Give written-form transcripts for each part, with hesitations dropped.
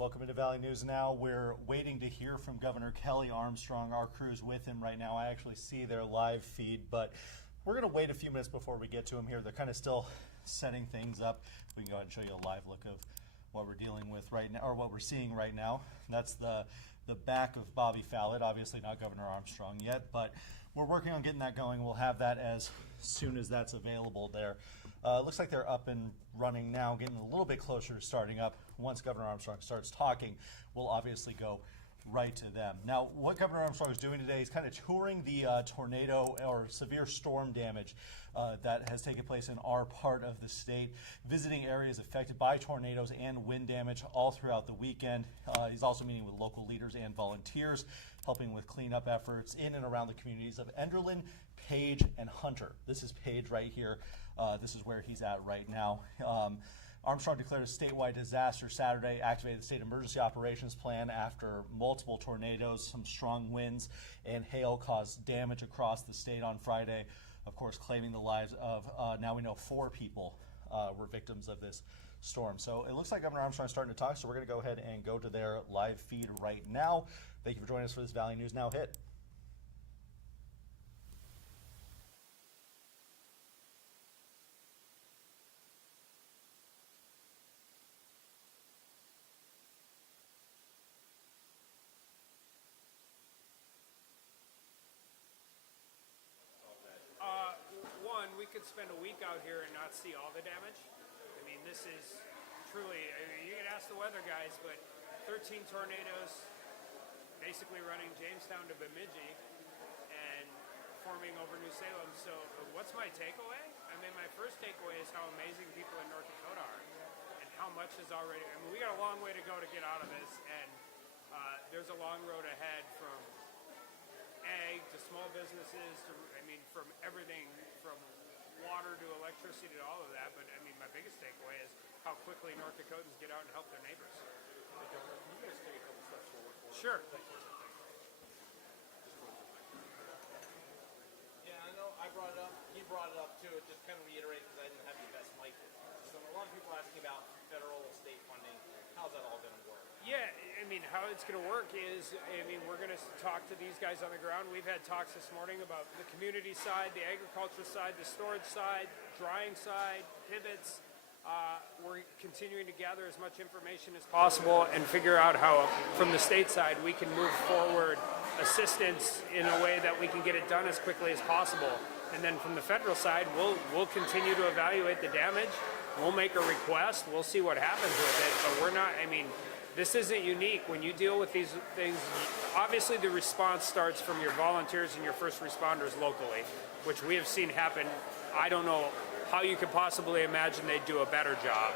Welcome into Valley News Now. We're waiting to hear from Governor Kelly Armstrong. Our crew's with him right now. I actually see their live feed, but we're going to wait a few minutes before we get to him here. They're kind of still setting things up. We can go ahead and show you a live look of what we're dealing with right now, or what we're seeing right now. That's the back of Bobby Fallett, obviously not Governor Armstrong yet, but we're working on getting that going. We'll have that as soon as that's available there. Looks like they're up and running now, getting a little bit closer to starting up. Once Governor Armstrong starts talking, we'll obviously go right to them. Now, what Governor Armstrong is doing today is kind of touring the tornado or severe storm damage that has taken place in our part of the state, visiting areas affected by tornadoes and wind damage all throughout the weekend. He's also meeting with local leaders and volunteers, helping with cleanup efforts in and around the communities of Enderlin, Page, and Hunter. This is Page right here. This is where he's at right now. Armstrong declared a statewide disaster Saturday, activated the state emergency operations plan after multiple tornadoes, some strong winds, and hail caused damage across the state on Friday, of course, claiming the lives of, now we know, 4 people were victims of this storm. So it looks like Governor Armstrong is starting to talk, so we're going to go ahead and go to their live feed right now. Thank you for joining us for this Valley News Now hit. We could spend a week out here and not see all the damage. I mean, this is truly, you can ask the weather guys, but 13 tornadoes basically running Jamestown to Bemidji and forming over New Salem. So what's my takeaway? I mean, my first takeaway is how amazing people in North Dakota are and how much is already, I mean, we got a long way to go to get out of this, and there's a long road ahead from ag to small businesses to, I mean, from everything from water to electricity to all of that. But I mean, my biggest takeaway is how quickly North Dakotans get out and help their neighbors. Hey, Governor, can you guys take a couple steps forward for us? Sure. Thank you. Yeah, I know I brought it up. He brought it up too. It just kind of reiterated because I didn't have the best mic. So a lot of people are asking about federal, state funding. How's that all going to work? Yeah, I mean, how it's going to work is, I mean, we're going to talk to these guys on the ground. We've had talks this morning about the community side, the agriculture side, the storage side, drying side, pivots. We're continuing to gather as much information as possible and figure out how, from the state side, we can move forward assistance in a way that we can get it done as quickly as possible. And then from the federal side, we'll continue to evaluate the damage. We'll make a request. We'll see what happens with it. But we're not, I mean, this isn't unique. When you deal with these things, obviously the response starts from your volunteers and your first responders locally, which we have seen happen. I don't know how you could possibly imagine they'd do a better job.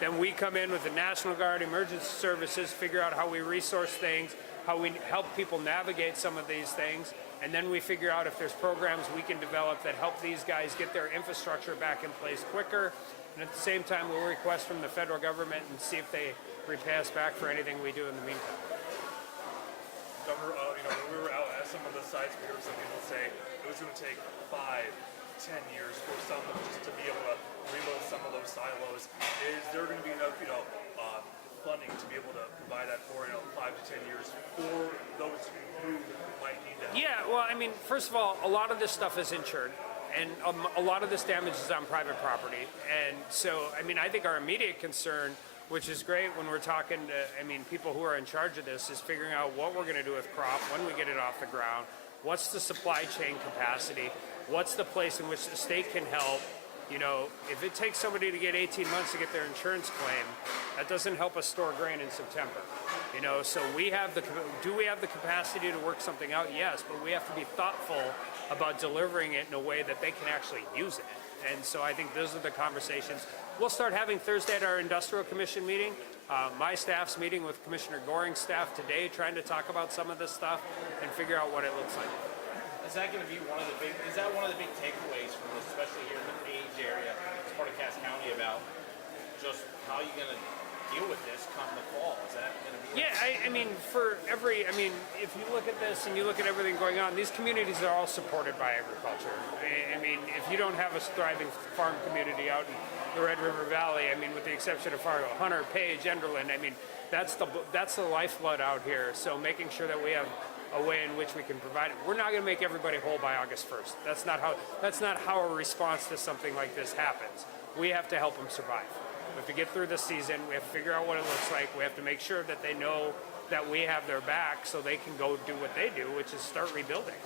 Then we come in with the National Guard, emergency services, figure out how we resource things, how we help people navigate some of these things, and then we figure out if there's programs we can develop that help these guys get their infrastructure back in place quicker. And at the same time, we'll request from the federal government and see if they repay us back for anything we do in the meantime. Governor, when we were out at some of the sites, we heard some people say it was going to take 5-10 years for some of them just to be able to reload some of those silos. Is there going to be enough, funding to be able to provide that for 5 to 10 years for those who might need that? Yeah, well, I mean, first of all, a lot of this stuff is insured. And a lot of this damage is on private property. And so, I mean, I think our immediate concern, which is great when we're talking to, I mean, people who are in charge of this, is figuring out what we're going to do with crop, when we get it off the ground, what's the supply chain capacity, what's the place in which the state can help. You know, if it takes somebody to get 18 months to get their insurance claim, that doesn't help us store grain in September. You know, so do we have the capacity to work something out? Yes, but we have to be thoughtful about delivering it in a way that they can actually use it. And so I think those are the conversations we'll start having Thursday at our industrial commission meeting. My staff's meeting with Commissioner Goring's staff today, trying to talk about some of this stuff and figure out what it looks like. Is that going to be one of the big? Is that one of the big takeaways from this, especially here in the Page area, as part of Cass County, about just how you're going to deal with this come the fall? Is that going to be? Yeah, I mean, if you look at this and you look at everything going on, these communities are all supported by agriculture. I mean, if you don't have a thriving farm community out in the Red River Valley, I mean, with the exception of Fargo, Hunter, Page, Enderlin, I mean, That's the lifeblood out here. So making sure that we have a way in which we can provide it. We're not going to make everybody whole by August 1st. That's not how a response to something like this happens. We have to help them survive. We have to get through the season. We have to figure out what it looks like. We have to make sure that they know that we have their back so they can go do what they do, which is start rebuilding.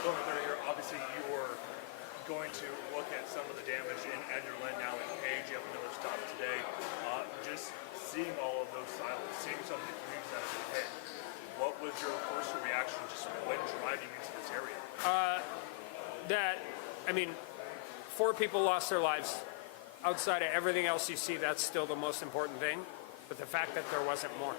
Governor, here, obviously you are going to look at some of the damage in Edgerland now in Page. You have another stop today. Just seeing all of those silos, seeing some of the communities that have been hit, what was your first reaction just when driving into this area? Four people lost their lives. Outside of everything else you see, that's still the most important thing. But the fact that there wasn't more.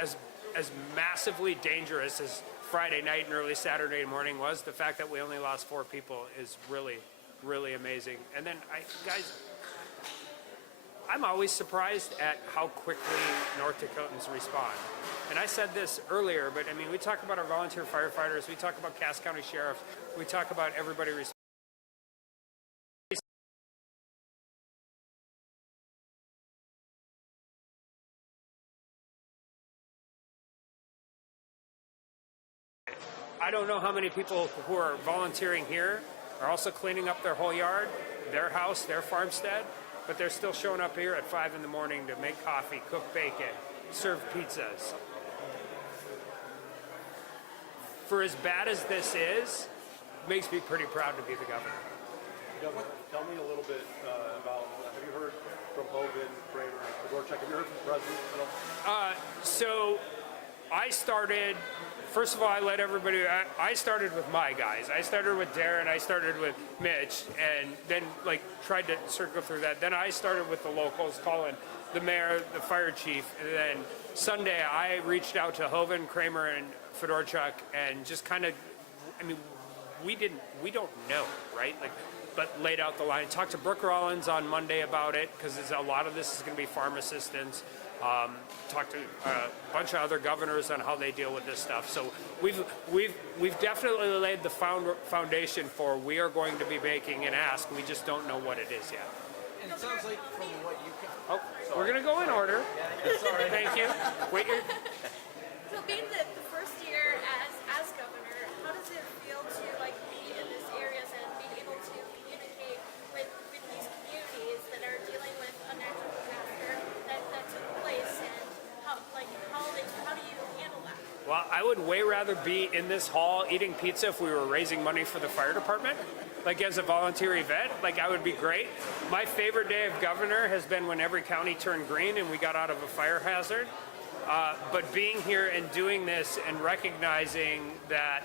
As massively dangerous as Friday night and early Saturday morning was, the fact that we only lost 4 people is really, really amazing. And then, I'm always surprised at how quickly North Dakotans respond. And I said this earlier, but we talk about our volunteer firefighters, we talk about Cass County Sheriff, we talk about everybody responding. I don't know how many people who are volunteering here are also cleaning up their whole yard, their house, their farmstead, but they're still showing up here at 5 in the morning to make coffee, cook bacon, serve pizzas. For as bad as this is, it makes me pretty proud to be the governor. Governor, tell me a little bit about, have you heard from Hogan, Kramer, and Fedorchuk? Have you heard from the president at all? So I started, first of all, I started with my guys. I started with Darren, I started with Mitch, and then tried to circle through that. Then I started with the locals, calling the mayor, the fire chief, and then Sunday I reached out to Hogan, Kramer, and Fedorchuk, and just kind of, we don't know, right? But laid out the line. Talked to Brooke Rollins on Monday about it, because a lot of this is going to be farm assistance. Talked to a bunch of other governors on how they deal with this stuff. So we've definitely laid the foundation for we are going to be making an ask. We just don't know what it is yet. And it sounds like from what you can. Oh, we're going to go in order. Sorry. Thank you. Wait. So being the first year as governor, how does it feel to be in this areas and being able to communicate with these communities that are dealing with a natural disaster that took place, and how do you handle that? Well, I would way rather be in this hall eating pizza if we were raising money for the fire department. As a volunteer event, I would be great. My favorite day of governor has been when every county turned green and we got out of a fire hazard. But being here and doing this and recognizing that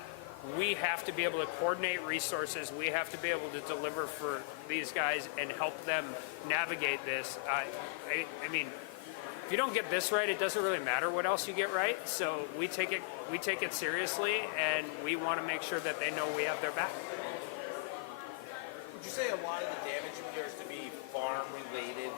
we have to be able to coordinate resources, we have to be able to deliver for these guys and help them navigate this. If you don't get this right, it doesn't really matter what else you get right. So we take it seriously, and we want to make sure that they know we have their back. Would you say a lot of the damage appears to be farm related?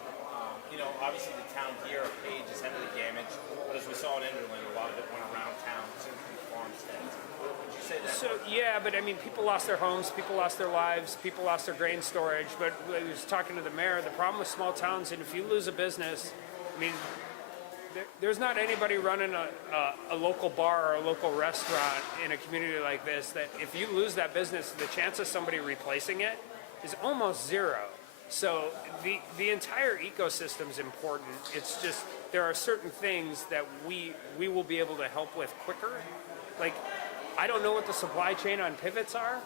Obviously the town here of Page is heavily damaged, but as we saw in Enderlin, a lot of it went around town, seemed to be farmsteads. Would you say that? So yeah, but people lost their homes, people lost their lives, people lost their grain storage. But I was talking to the mayor. The problem with small towns, and if you lose a business, there's not anybody running a local bar or a local restaurant in a community like this that if you lose that business, the chance of somebody replacing it is almost zero. So the entire ecosystem is important. It's just there are certain things that we will be able to help with quicker. I don't know what the supply chain on pivots are,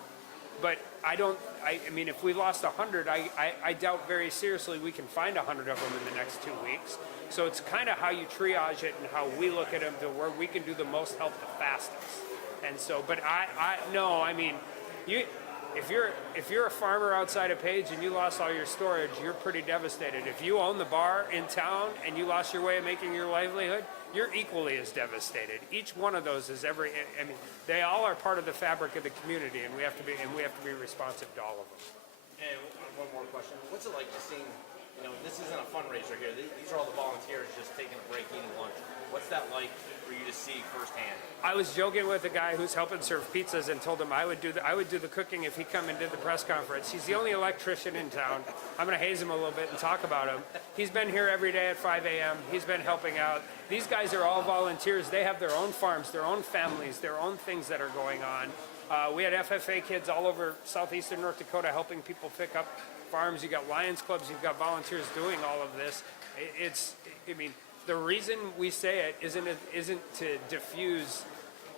but if we lost 100, I doubt very seriously we can find 100 of them in the next 2 weeks. So it's kind of how you triage it and how we look at them to where we can do the most help the fastest. And so, but if you're a farmer outside of Page and you lost all your storage, you're pretty devastated. If you own the bar in town and you lost your way of making your livelihood, you're equally as devastated. Each one of those is they all are part of the fabric of the community, and we have to be responsive to all of them. And one more question. What's it like just seeing, this isn't a fundraiser here. These are all the volunteers just taking a break, eating lunch. What's that like like for you to see firsthand? I was joking with a guy who's helping serve pizzas and told him I would do the cooking if he come and did the press conference. He's the only electrician in town. I'm going to haze him a little bit and talk about him. He's been here every day at 5 a.m. He's been helping out. These guys are all volunteers. They have their own farms, their own families, their own things that are going on. We had FFA kids all over southeastern North Dakota helping people pick up farms. You got Lions clubs. You've got volunteers doing all of this. The reason we say it isn't to diffuse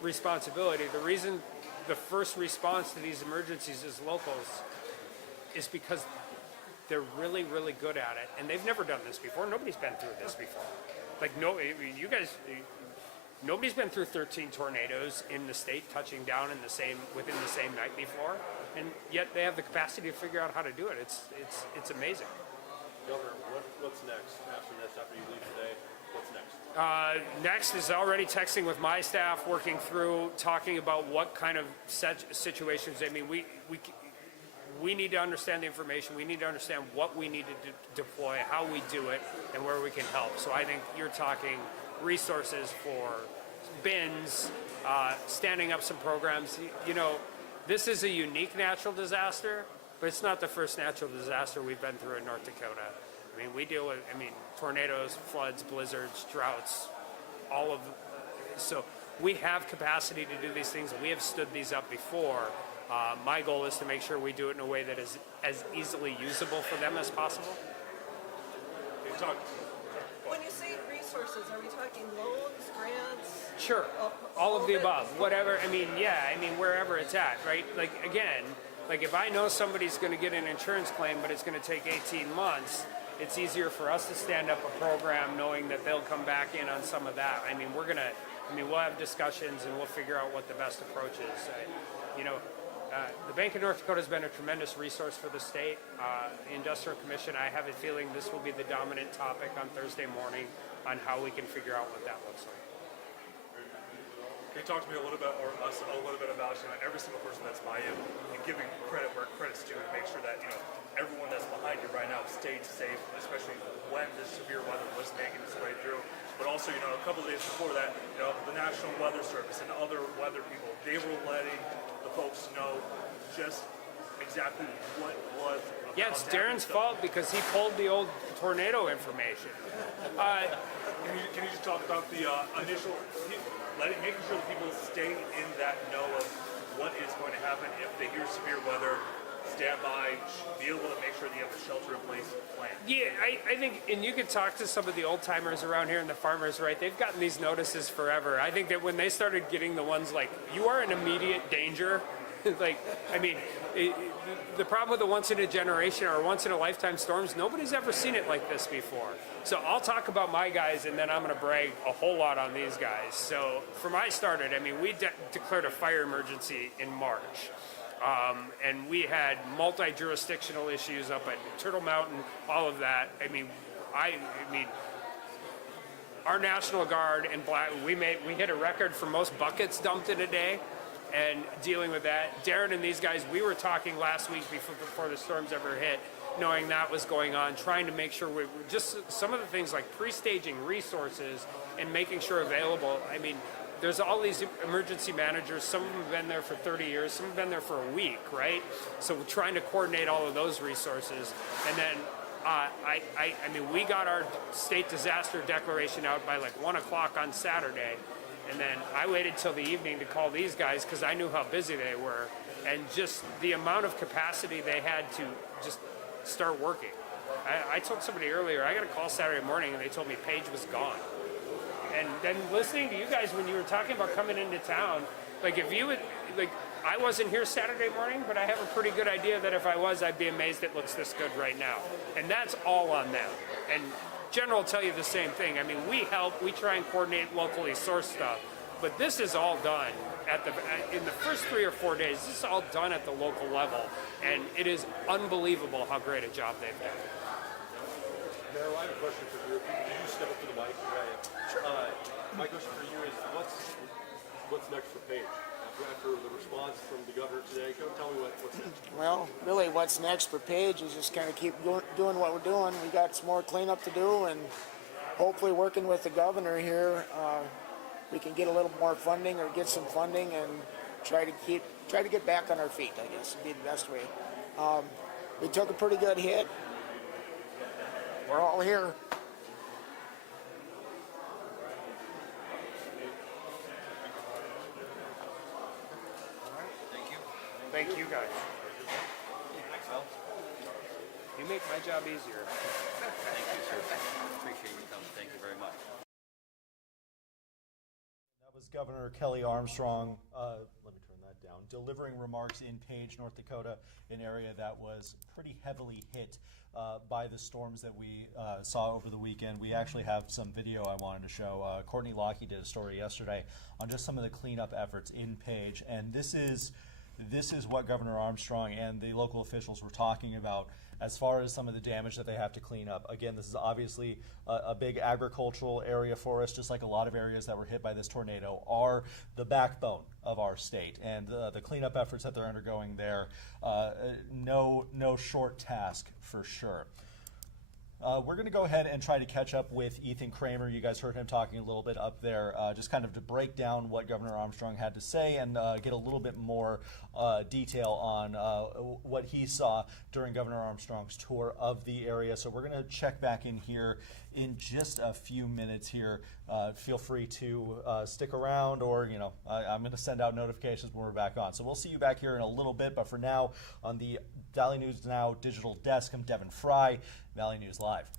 responsibility. The reason the first response to these emergencies is locals is because they're really, really good at it, and they've never done this before. Nobody's been through this before. You guys, nobody's been through 13 tornadoes in the state touching down within the same night before, and yet they have the capacity to figure out how to do it. It's amazing. Governor, what's next after this? After you leave today, what's next? Next is already texting with my staff, working through, talking about what kind of situations. We need to understand the information. We need to understand what we need to deploy, how we do it, and where we can help. So I think you're talking resources for bins, standing up some programs. This is a unique natural disaster, but it's not the first natural disaster we've been through in North Dakota. We deal with, tornadoes, floods, blizzards, droughts, all of so we have capacity to do these things. We have stood these up before. My goal is to make sure we do it in a way that is as easily usable for them as possible. When you say resources, are we talking loans, grants? Sure, all of the above, whatever. Wherever it's at, right? If I know somebody's going to get an insurance claim, but it's going to take 18 months, it's easier for us to stand up a program knowing that they'll come back in on some of that. We'll have discussions and we'll figure out what the best approach is. The Bank of North Dakota has been a tremendous resource for the state. The Industrial Commission, I have a feeling this will be the dominant topic on Thursday morning on how we can figure out what that looks like. Can you talk to me a little bit about every single person that's by you and giving credit where credit's due and make sure that everyone that's behind you right now stayed safe, especially when this severe weather was making its way through. But also, a couple of days before that, the National Weather Service and other weather people, they were letting the folks know just exactly what was. Yeah, it's Darren's fault because he pulled the old tornado information. Can you just talk about the initial, making sure that people stay in that know of what is going to happen if they hear severe weather, stand by, be able to make sure that you have a shelter-in-place plan? Yeah, I think, and you could talk to some of the old-timers around here and the farmers, right? They've gotten these notices forever. I think that when they started getting the ones like, you are in immediate danger, the problem with the once-in-a-generation or once-in-a-lifetime storms, nobody's ever seen it like this before. So I'll talk about my guys, and then I'm going to brag a whole lot on these guys. So from I started, we declared a fire emergency in March. And we had multi-jurisdictional issues up at Turtle Mountain, all of that. Our National Guard and we hit a record for most buckets dumped in a day. And dealing with that, Darren and these guys, we were talking last week before the storms ever hit, knowing that was going on, trying to make sure we're just some of the things like pre-staging resources and making sure available. There's all these emergency managers. Some of them have been there for 30 years. Some have been there for a week, right? So we're trying to coordinate all of those resources. And then, we got our state disaster declaration out by 1 o'clock on Saturday. And then I waited till the evening to call these guys because I knew how busy they were. And just the amount of capacity they had to just start working. I told somebody earlier, I got a call Saturday morning and they told me Paige was gone. And then listening to you guys when you were talking about coming into town, I wasn't here Saturday morning, but I have a pretty good idea that if I was, I'd be amazed it looks this good right now. And that's all on them. And General will tell you the same thing. We help, we try and coordinate locally sourced stuff, but this is all done in the first 3 or 4 days. This is all done at the local level, and it is unbelievable how great a job they've done. Daryl, I have a question for you. Could you step up to the mic? Sure. My question for you is, what's next for Paige? After the response from the governor today, tell me what's next. Well, really what's next for Paige is just kind of keep doing what we're doing. We got some more cleanup to do and hopefully working with the governor here, we can get a little more funding or get some funding and try to get back on our feet, I guess, would be the best way. We took a pretty good hit. We're all here. Thank you guys. You make my job easier. Thank you, sir. Appreciate you coming. Thank you very much. That was Governor Kelly Armstrong, let me turn that down, delivering remarks in Page, North Dakota, an area that was pretty heavily hit by the storms that we saw over the weekend. We actually have some video I wanted to show. Courtney Lockey did a story yesterday on just some of the cleanup efforts in Page, and this is what Governor Armstrong and the local officials were talking about as far as some of the damage that they have to clean up. Again, this is obviously a big agricultural area for us, just like a lot of areas that were hit by this tornado are the backbone of our state. And the cleanup efforts that they're undergoing there, no short task for sure. We're going to go ahead and try to catch up with Ethan Kramer. You guys heard him talking a little bit up there, just kind of to break down what Governor Armstrong had to say and get a little bit more detail on what he saw during Governor Armstrong's tour of the area. So we're going to check back in here in just a few minutes here. Feel free to stick around, or I'm going to send out notifications when we're back on. So we'll see you back here in a little bit, but for now, on the Valley News Now digital desk, I'm Devin Fry, Valley News Live.